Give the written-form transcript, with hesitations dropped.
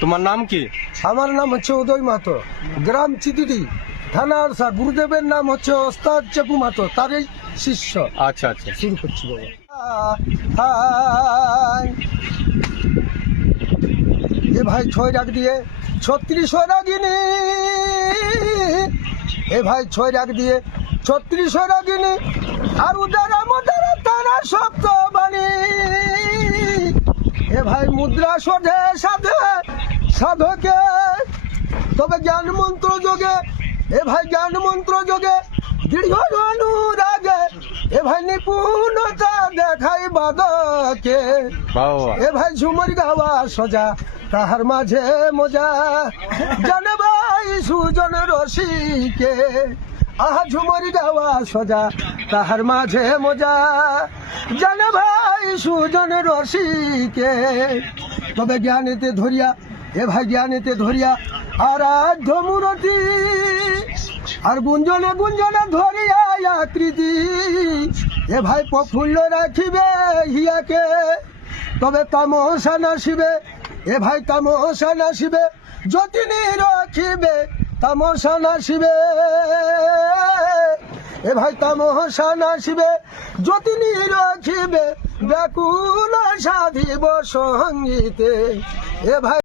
তোমার নাম কি? আমার নাম হচ্ছে উদয় মাহাতো, গ্রাম চিতিটি, থানা আরসা। গুরুদেবের নাম হচ্ছে ওস্তাদ চেপু মাহাতো, তারই শিষ্য। আচ্ছা আচ্ছা। শুরু করছি বাবা। হাই। এ ভাই 6 রাগ দিয়ে 36 রাগিনী, এ ভাই 6 রাগ দিয়ে 36 রাগিনী, আর উদারা মোদারা তারা শব্দ বাণী। এ ভাই মুদ্রা শোধে সাধে সাধকে, তবে জ্ঞান মন্ত্র যোগে, এ ভাই জ্ঞান মন্ত্র যোগে দৃঢ় অনুরাগে, এ ভাই নিপুণতা দেখাই বাদকে। বাবা এ ভাই ঝুমুর গাওয়া সজা, তাহার মাঝে মজা, জানে ভাই সুজন রসিকে। আহা ঝুমুর গাওয়া সজা, তাহার মাঝে মজা, জানে ভাই সুজন রসিকে। তবে জ্ঞানেতে ধরিয়া, এ ভাই জ্ঞানেতে ধরিয়া আরাধ্য মূরতি, আর গুঞ্জনে গুঞ্জনে ধরিয়া আকৃতি। এ ভাই প্রফুল্ল রাখিবে হিয়াকে, তবে তামসা নাসিবে, এ ভাই তামসা নাসিবে, যতিনি রাখিবে তামসা নাসিবে। এ ভাই তামসা নাসিবে, যতিনি রাখিবে ব্যাকুল সাধিব সঙ্গীতে। এ ভাই